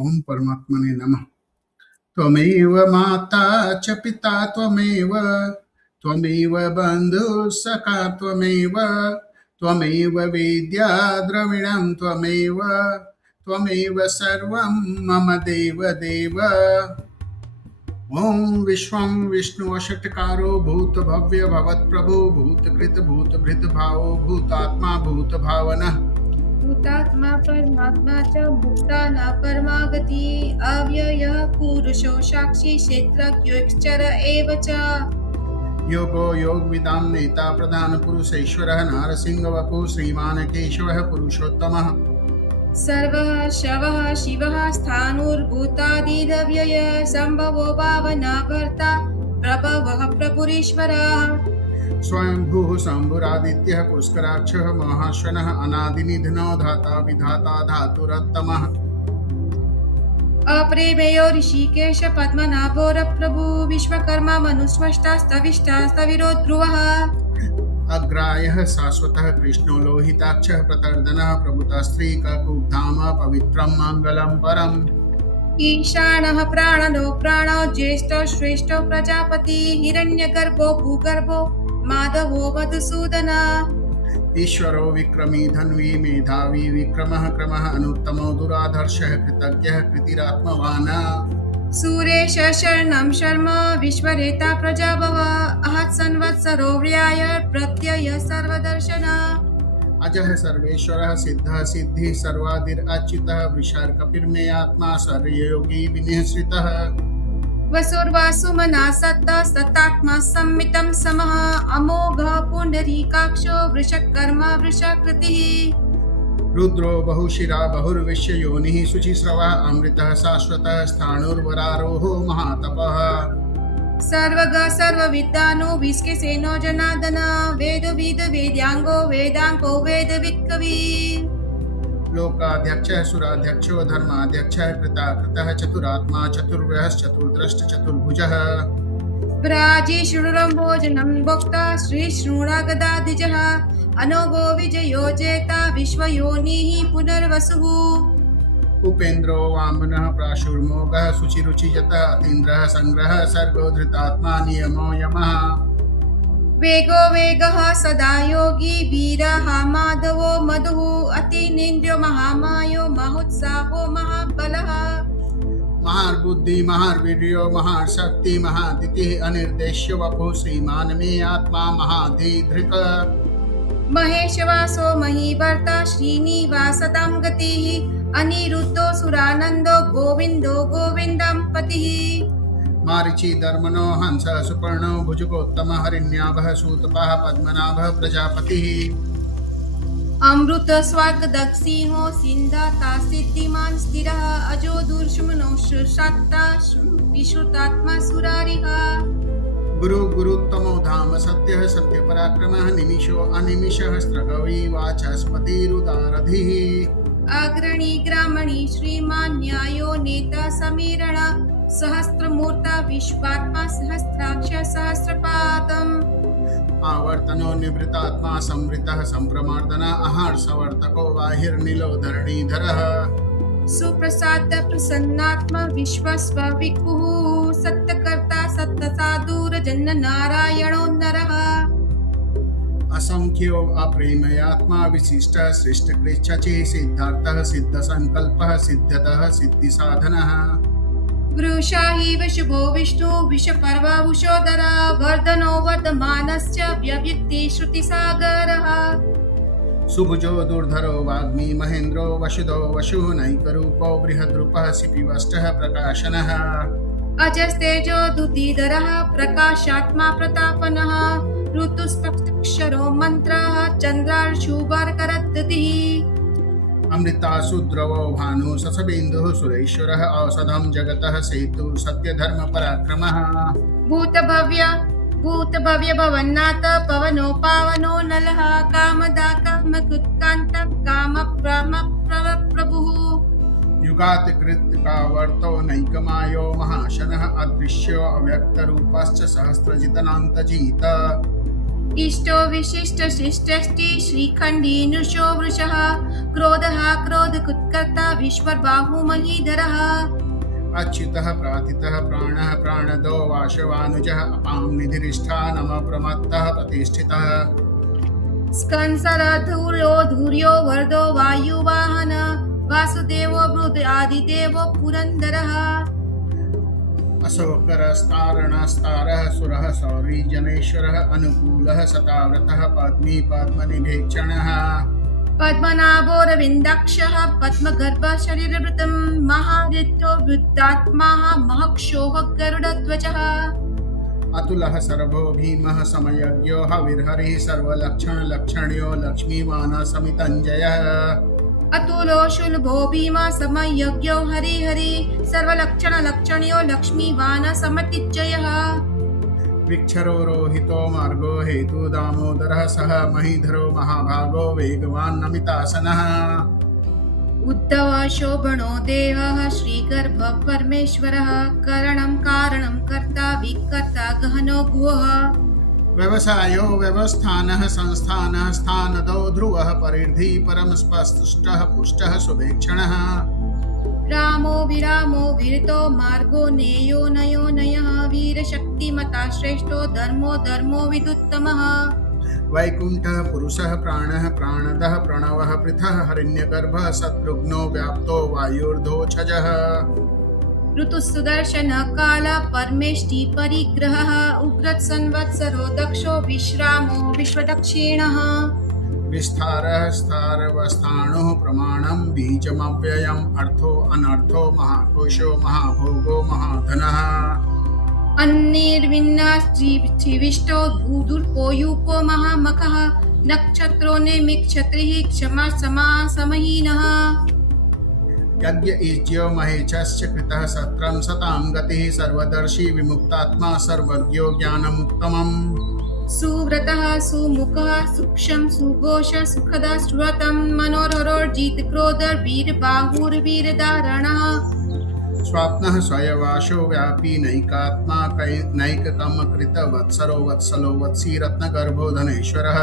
ओम परमात्मने नमः। त्वमेव माता च पिता त्वमेव, त्वमेव बन्धुः सखा त्वमेव, त्वमेव विद्या द्रविणं त्वमेव, त्वमेव सर्वं मम देव देव। ओम विश्वं विष्णुवषट्कारो भूतभव्य भवत्प्रभो भूतकृत भूतभृत भावो भूतात्मा भूतभावनः। भूतात्मा परमात्मा च भूताना परमागति अव्ययः पुरुषो साक्षी क्षेत्रज्ञोऽक्षर एव च। योगो योगविदां नेता प्रधान पुरुषेश्वरः नारसिंहवपुः श्रीमान् केशवः पुरुषोत्तमः। सर्वः शवः शिवः स्थाणुर्भूतादिरव्यय सम्भवो भावना भर्ता प्रभवः प्रभुरीश्वरः। स्वयंभूः शम्भुरादित्यः पुष्कराक्षः महाश्वनः अनादिनिधनो धाता विधाता धातुरत्तमः। अप्रेमेयो ऋषिकेश पद्मनाभोरप्रभु विश्वकर्मा मनुस्मष्टा स्तविष्टा स्तविरो ध्रुवः। अग्रायः शाश्वतः कृष्णो लोहिताक्षः प्रतर्दनः प्रभुतः श्रीककुब्धाम पवित्रं मङ्गलं परम्। ईशानः प्राणनो प्राणो ज्येष्ठो श्रेष्ठो प्रजापति हिरण्यगर्भो भूगर्भो माधवो मधुसूदन। ईश्वरो विक्रमी धन्वी मेधावी विक्रमः क्रमः अनुत्तमो दुराधर्षः कृतज्ञः कृतिरात्मवान्। सुरेश शरणं शर्म विश्वरेता प्रजाभव अहत् संवत्सरो व्याय प्रत्यय सर्वदर्शन। अजः सर्वेश्वरः सिद्धः सिद्धिः सर्वादिरच्युतः वृषार्कपिर्मेयात्मा सर्वयोगी विनिःश्रितः। वसुर्वासुमना सत्तः सतात्मा संमितं समः अमोघः पुण्डरीकाक्षो वृषकर्मा वृषाकृतिः। रुद्रो बहुशिरा बहुर्विश्वयोनिः शुचिस्रवः अमृतः शाश्वतः स्थाणुर्वरारोहो महातपः। सर्वगा सर्वविद्यानो विस्केसेनो जनार्दन वेदविद वेद्यांगो वेदांको वेदवित्कवि। लोकाध्यक्षः सुराध्यक्षो धर्माध्यक्षः कृताकृतः चतुरात्मा चतुर्व्यः चतुर्द्रष्ट चतुर्भुजः। ब्राजीषुरम्भोजनं भोक्ता श्रीशृङ्गगदाधिजः अनोघो विजयो जेता विश्वयोनिः पुनर्वसुः। उपेन्द्रो वामनः प्राशुर्मोघः शुचिरुचिजतः अतीन्द्रः संग्रहः सर्गो धृतात्मा नियमो यमः। वेगो वेगः सदा योगी वीरः माधवो मधुः अतिनिन्द्रो महामायो महोत्साहो महाबलः। महार्बुद्धि महार्वीर्यो महाशक्ति महादितिः अनिर्देश्य वपुः श्रीमान् मे आत्मा महाधिधृक्। महेशवासो महीभर्ता श्रीनिवासतां गतिः अनिरुद्धो सुरानन्दो गोविन्दो गोविन्दं पतिः। मारीचि धर्मनो हंसः सुपर्णो भुजगोत्तमः हरिण्याभः सूतपः पद्मनाभः प्रजापतिः। अमृत स्वर्गदक्षिणो सिन्धता सिद्धिमान् स्थिरः अजो दुर्शमनो सत्ता विश्रुतात्मा सुरारिः। गुरु गुरुत्तमो धाम सत्यः सत्यपराक्रमः निमिषो अनिमिषः स्त्रगवी वाचस्पतिरुदारधिः। अग्रणी ग्रामणी श्रीमान् न्यायो नेता समीरण सहस्रमूर्ता विश्वात्मा सहस्राक्ष सहस्रपादम्। आवर्तनो निवृतात्मा संवृतः संप्रमार्दन आहार सवर्तको बाहिर्निलो धरणीधरः। सुप्रसाद प्रसन्नात्मा विश्वस्व विकुः सत्यकर्ता सत्यसाधुर्जन नारायणो नरः। असंख्यो अप्रेमयात्मा विशिष्टः सृष्टकृच्छचि सिद्धार्थः सिद्धसंकल्पः सिद्ध्यतः सिद्धिसाधनः। वृषाहि विशुभो विष्णु विषपर्वभूषोदर वर्धनो वर्धमानश्च व्यव्यक्ति श्रुतिसागरः। सुभुजो दुर्धरो वाग्मी महेन्द्रो वसुधो वशुः नैकरूपो बृहद्रूपः शिपिवष्टः प्रकाशनः। अजस्तेजो दुतिधरः प्रकाशात्मा प्रतापनः ऋतुस्पक्षरो मन्त्रः चन्द्रांशुवर्करद्युतिः। अमृताशुद्रवो भानु ससबिन्दुः सुरेश्वरः औषधं जगतः सेतु सत्यधर्म पराक्रमः। भूतभव्य भवन्नाथ पवनो पावनो नलः कामदा कामकृत्कान्त कामप्रभुः। युगातिकृत्कावर्तो नैकमायो महाशनः अदृश्यो अव्यक्तरूपश्च सहस्रजितनान्तजित। इष्टो विशिष्ट शिष्टष्टि श्रीखण्डी नृशो वृषः क्रोधः क्रोधकुत्कर्ता विश्वबाहु महीधरः अच्युतः प्राथितः प्राणः प्राणदो वाशवानुजः अपां निधिरिष्ठानमप्रमत्तः प्रतिष्ठितः स्कंसरधूर्यो धूर्यो वरदो वायुवाहन वासुदेवो मृद आदिदेवो पुरन्दरः अशोकरस्तारणस्तारः सुरः सौरी जनेश्वरः अनुकूलः सताव्रतः पद्मी पद्मनिभेक्षणः पद्मनाभोरविन्दाक्षः पद्मगर्भः शरीरभृतं महादित्यो वृद्धात्मा महक्षोः गरुडध्वजः अतुलः सर्वो भीमः समयज्ञो हविर्हरिः सर्वलक्षणलक्षण्यो लक्ष्मीवानः समितञ्जयः अतुलो शुलभो भीमा समयज्ञो हरिहरि सर्वलक्षणलक्षण्यो लक्ष्मीवानः समतिजयः विक्षरो रोहितो मार्गो हेतु दामोदरः सह महीधरो महाभागो वेगवान् नमितासनः उद्धव शोभनो देवः श्रीगर्भ परमेश्वरः करणं कारणं कर्ता विकर्ता गहनो गुहः व्यवसायो व्यवस्थानः संस्थानः स्थानदो ध्रुवः परिर्धी परमस्पष्टः पुष्टः सुवेक्षणः रामो विरामो वीरतो मार्गो नेयो नयो नयः वीरशक्तिमता श्रेष्ठो धर्मो धर्मो विदुत्तमः वैकुण्ठः पुरुषः प्राणः प्राणदः प्रणवः पृथः हिरण्यगर्भः शत्रुघ्नो व्याप्तो वायुर्धोक्षजः ऋतुसुदर्शन काल परमेष्टि परिग्रहः उग्रत संवत्सरो दक्षो विश्रामो विश्वदक्षिणः विस्तारः स्थारवस्थाणुः प्रमाणं बीजमव्ययम् अर्थो अनर्थो महाकोशो महाभोगो महाधनः अन्निर्विन्नास्त्रिविष्टो भूदुर्पोयूपो महामखः नक्षत्रो निमिक्षत्रिः क्षमा समा समहीनः यज्ञ ईज्यो महेशश्च कृतः सत्रं सतां गतिः सर्वदर्शी विमुक्तात्मा सर्वज्ञो ज्ञानमुत्तमम् सुव्रतः सुमुखः सूक्ष्म सुघोष सुखदा श्रुतं मनोहरोर्जित क्रोधर्वीरबाहुर्वीरधारणः स्वाप्नः स्वयवाशो व्यापी नैकात्मा नैककमकृत वत्सरो वत्सलो वत्सी रत्नगर्भो धनेश्वरः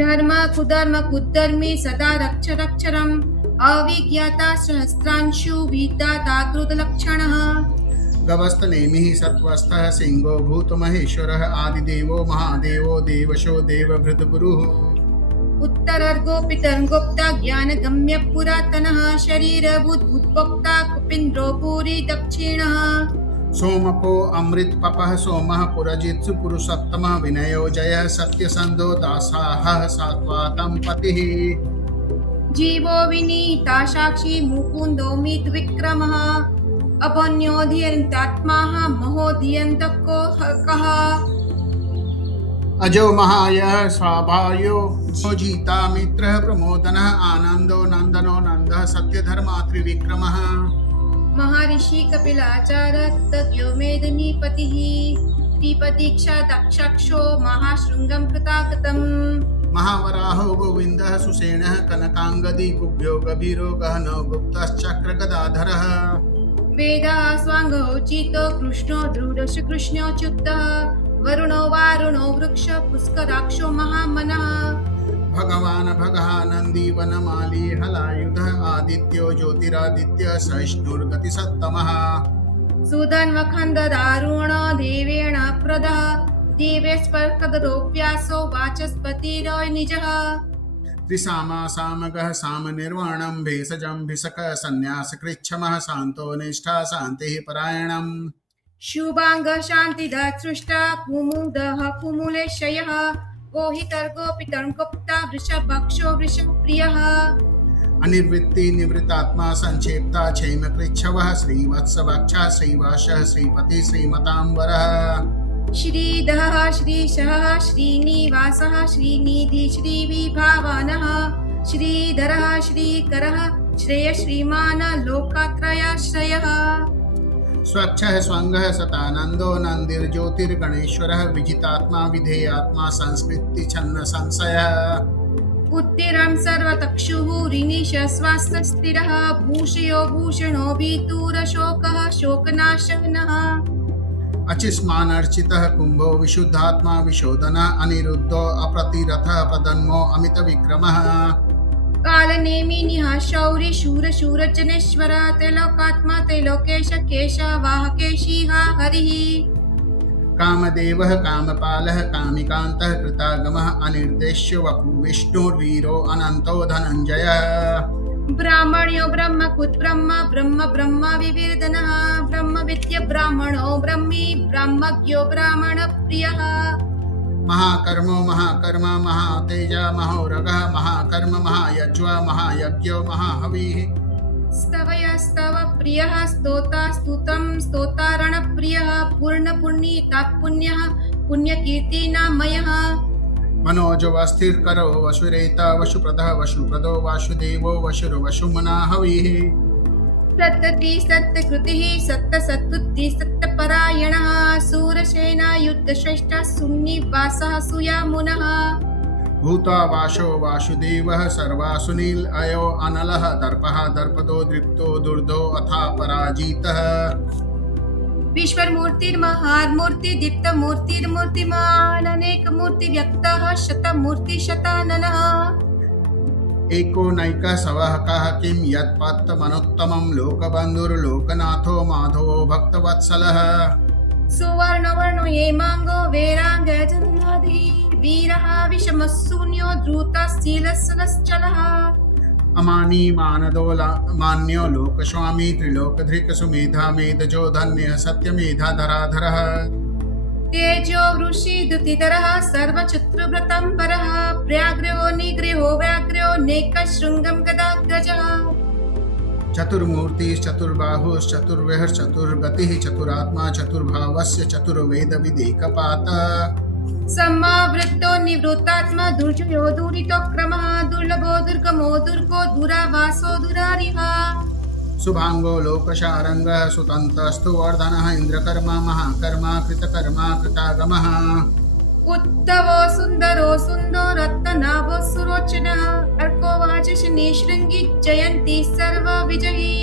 धर्म कुधर्म कुधर्मी सदा रक्ष रक्षरम् अविज्ञाता सहस्रांशु विदाताकृतलक्षणः गवस्तनेमिः सत्त्वस्थः सिंहो भूतमहेश्वरः आदिदेवो महादेवो देवशो देवभृतगुरुः उत्तरर्गोपितर्गोप्ता ज्ञानगम्य पुरातनः शरीरभूद्भुत्भोक्ता कुपिन्द्रो भूरि दक्षिणः सोमपो अमृतपपः सोमः पुरजित्सु पुरुषोत्तमः विनयो जयः सत्यसन्धो दासाहः सात्वातं पतिः जीवो विनीता साक्षी मुकुन्दो मितविक्रमः अपन्योऽधियन्तात्माः महोधियन्तको कः अजो महायः स्वाभायो सोजिता मित्रः प्रमोदनः आनन्दो नन्दनो नन्दः सत्यधर्मा त्रिविक्रमः महर्षि कपिलाचार्य तज्ञो मेदिनीपतिः त्रिपदीक्षा दक्षक्षो महाशृङ्गं कृतागतम् महावराहो गोविन्दः सुषेणः कनकाङ्गदी गुभ्यो गभीरो गहनो गुप्तश्चक्रगदाधरः वेदः स्वाङ्गोचितो कृष्णो दृढशकृष्णोच्युतः वरुणो वारुणो वृक्ष पुष्कराक्षो महामनः भगवान् भगानन्दी वनमाली हलायुधः आदित्यो ज्योतिरादित्य सहिष्णुर्गतिसत्तमः सुधन्वखन्ददारुण देवेण प्रदः देवेस्पर्कदरोऽप्यासो वाचस्पतिर्निजः त्रिसामा सामगः सामनिर्वाणं भेषजं भिषकः सन्न्यासकृच्छमः शान्तो निष्ठा शान्तिः परायणम् शुभांग शान्तिदा सृष्टा कुमुदः कुमुलेशयः गोहितर्गोपितर्गुप्ता वृषभक्षो वृषप्रियः अनिवृत्ति निवृत्तात्मा संक्षेप्ता क्षेमकृच्छवः श्रीवत्सवक्षः श्रीवासः श्रीपति श्रीमताम्बरः श्रीधः श्रीशः श्रीनिवासः श्रीनिधि श्रीविभावनः श्रीधरः श्रीकरः श्रेय श्रीमान् लोकत्रयाश्रयः स्वच्छः स्वङ्गः सतानन्दो नन्दिर्ज्योतिर्गणेश्वरः विजितात्मा विधेयात्मा संस्कृति छन्न संशयः उत्तिरं सर्वतक्षुः ऋणीश स्वास्थस्थिरः भूषयो भूषणो भीतुरशोकः शोकनाशनः अचिस्मानर्चितः कुम्भो विशुद्धात्मा विशोधनः अनिरुद्धो अप्रतिरथः प्रदन्मो अमितविक्रमः कालनेमिनिः शौरि शूर शूरजनेश्वर त्रैलोकात्मा त्रैलोकेश केश वाहकेशिः हरिः कामदेवः कामपालः कामिकान्तः कृतागमः अनिर्देश्य वपु विष्णुर्वीरो अनन्तो धनञ्जयः ब्राह्मण्यो ब्रह्मकुत् ब्रह्म ब्रह्म ब्रह्म विविर्धनः ब्रह्मविद्य ब्राह्मणो ब्रह्मी ब्रह्मज्ञो ब्राह्मणप्रियः महाकर्मो महाकर्मा महातेजा महोरगः महाकर्म महायज्वा महायज्ञो महाहविः स्तवयस्तव प्रियः स्तोता स्तुतं स्तोतारणप्रियः पूर्णपुण्यतात्पुण्यः पुण्यकीर्तिनामयः मनोजवस्थिरकरो वशुरेता वशुप्रदः वशुप्रदो वासुदेवो वशुर्वशुमना हविः सत्तति सत्तकृतिः सत्तसत्तुति सत्तपरायणः सूरसेना युद्धश्रेष्ठः सुन्निवासः सुयामुनः भूता वाशो वासुदेवः सर्वासुनील अयो अनलः दर्पः दर्पदो दृप्तो दुर्धो अथा पराजितः विश्वमूर्तिर्महामूर्ति दीप्तमूर्तिर्मूर्तिमान् अनेकमूर्ति व्यक्तः शतमूर्ति शताननः एको नैकः सवहकः किं यत्पत्तमनुत्तमं लोकबन्धुर्लोकनाथो माधवो भक्तवत्सलः सुवर्णवर्णो हेमाङ्गो वैराङ्गजन्नादिः वीरः विषमशून्यो द्रुतशीलश्चलः अमानी मानदो मान्यो लोकस्वामी त्रिलोकधृक् सुमेधा मेधजो धन्यः सत्यमेधा धराधरः तेजो वृषि दुतिधरः सर्वचतुर्व्रतम्बरः प्रयाग्रहो निग्रहो व्याघ्रो नेकशृङ्गं गदाग्रजः चतुर्मूर्तिश्चतुर्बाहुश्चतुर्विहश्चतुर्गतिः चतुरात्मा चतुर्भावस्य चतुर्वेदविदेकपातः समावृत्तो निवृत्तात्मा दुर्जयो दुरितोक्रमः दुर्लभो दुर्गमो दुर्गो दुरावासो दुरारिः शुभांगो लोकशारंगः सुतन्तस्तु वर्धनः इंद्रकर्मा महाकर्मा कृतकर्मा कृतागमः उत्तमो सुन्दरो सुन्दो रत्ननाभो सुरोचनः अर्को वाचशनि शृङ्गी जयन्ती सर्वविजयी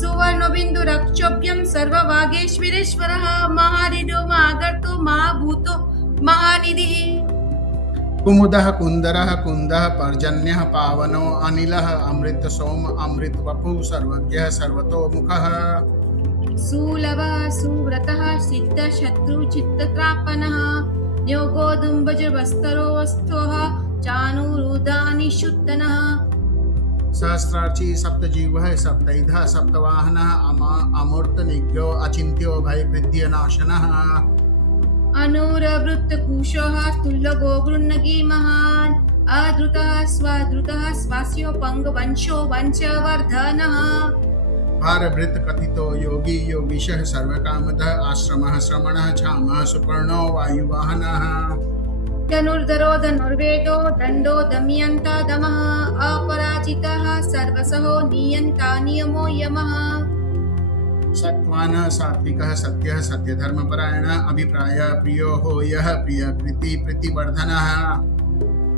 सुवर्णो बिन्दुरक्षोभ्यं सर्ववागेश्वरेश्वरः महारिडो महागर्तो महाभूतो महानिधिः कुमुदः कुन्दरः कुन्दः पर्जन्यः पावनो अनिलः अमृत सोम अमृत वपुः सर्वज्ञः सर्वतोमुखः सुलभः सुव्रतः सिद्ध शत्रु चित्तत्रापनः योगोदुम्बजवस्तरो वस्तोः चानुरुदानिशुद्धनः सहस्रार्ची सप्तजीवः सप्तैधः सप्तवाहनः अमूर्तनिज्ञो अचिन्त्यो भयकृत्यनाशनः अनुरवृत्तकुशः तुल्लभो गृह्णगी महान् अधृतः स्वधृतः स्वास्यो पङ्गवंशो वंशवर्धनः भारभृत कथितो योगी योगीशः सर्वकामदः आश्रमः श्रमणः क्षामः सुपर्णो वायुवाहनः धनुर्धरो धनुर्वेदो दण्डो दमयन्ता दमः अपराजितः सर्वसहो नियन्ता नियमो यमः सत्वान सात्विकः सत्यः सत्यधर्मपरायणः अभिप्राय प्रियो हो यः प्रियकृति प्रीतिवर्धनः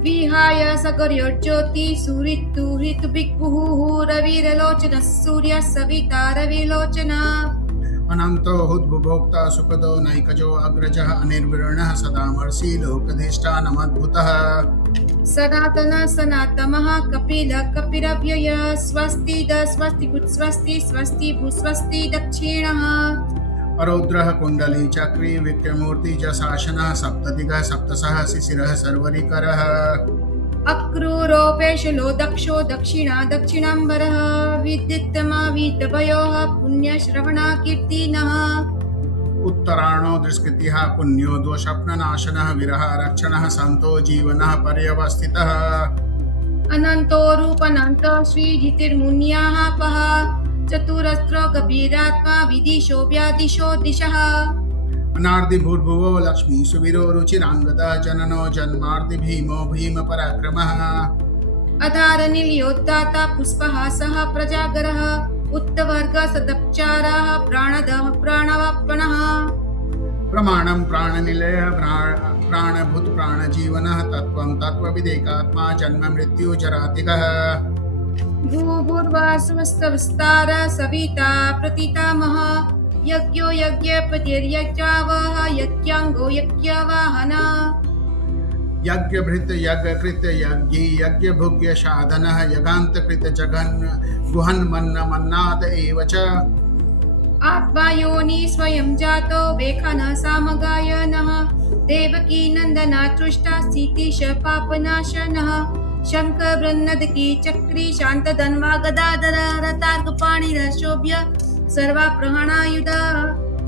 विहाय सगर्योज्योति सुहृतुहृतभिक्भुः रविरलोचनः सूर्यः सविता रविलोचनः अनन्तो हुद्भुभोक्ता सुखदो नैकजो अग्रजः अनिर्विण्णः सदामर्षि लोकधिष्ठानमद्भुतः सनातन सनातमः कपिल कपिरव्यय स्वस्ति द स्वस्ति कुत् स्वस्ति स्वस्ति भू स्वस्ति दक्षिणः अरौद्रः कुण्डली चक्री विक्रमूर्ति च शासनः सप्तदिगः सप्तसः शिशिरः सर्वरिकरः अक्रूरोपेशलो दक्षो दक्षिणा दक्षिणाम्बरः विद्युत्तमा वीतभयोः पुण्यश्रवणा कीर्तिनः उत्तरायणो दुष्कृतिः पुण्यो दोषप्ननाशनः विरह रक्षणः सन्तो जीवनः पर्यवस्थितः अनन्तो रूपनन्तो श्रीजितिर्मुन्याः पः चतुरस्रो गभीरात्मा विदिशो व्यादिशो दिशः अनार्दि भूर्भुवो लक्ष्मी सुवीरो रुचिरांगदा जननो जन्मार्दि भीमो भीम पराक्रमः अधारनिलयोद्धाता पुष्पहासः प्रजागरः उत्तवर्ग सदपचाराः प्राणदः प्राणवाप्पणः प्रमाणं प्राणनिलयः प्राणभूत प्राणजीवनः तत्त्वं तत्त्वविदेकात्मा जन्म मृत्यु जरातिगः भूभुर्वासुस्तविस्तार सविता प्रतीतामह यज्ञो यज्ञपतिर्यज्ञावः यज्ञाङ्गो यज्ञवाहना यज्ञ भृत यज्ञ कृत यज्ञी यज्ञ भुग्य साधनः यगांत कृत जगन् गुहन मन्न मन्नाद एव च आत्मा योनि स्वयं जातो वेखन सामगायनः देवकी नन्दनातृष्टा स्थितिश पापनाशनः शङ्ख बृन्नदकी चक्री शान्तधन्वा गदाधर रतार्कपाणिरशोभ्य सर्वा प्राणायुधा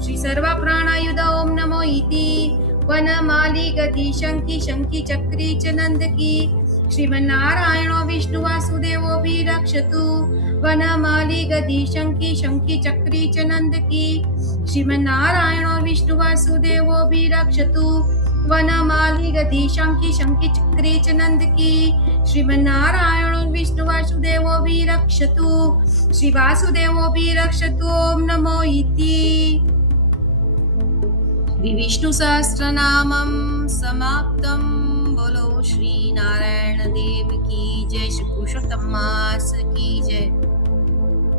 श्री सर्वा प्राणायुध ओम नमो इति वनमाली गति शंकी शंकी चक्री च नंदकी श्रीमन्नारायणो विष्णु वासुदेवो भी रक्षतु वनमाली गति शंकी शंकी चक्री च नंदकी श्रीमन्नारायणो विष्णु वासुदेवो भी रक्षतु वनमाली गति शंकी शंकी चक्री च नंदकी श्रीमन्नारायणो विष्णु वासुदेवो भी रक्षतु श्री वासुदेवो भी रक्षतु ओम नमो इति विष्णु सहस्रनामं समाप्तं बोलो श्री नारायण देव की जय श्री पुरुषोत्तम मास की जय।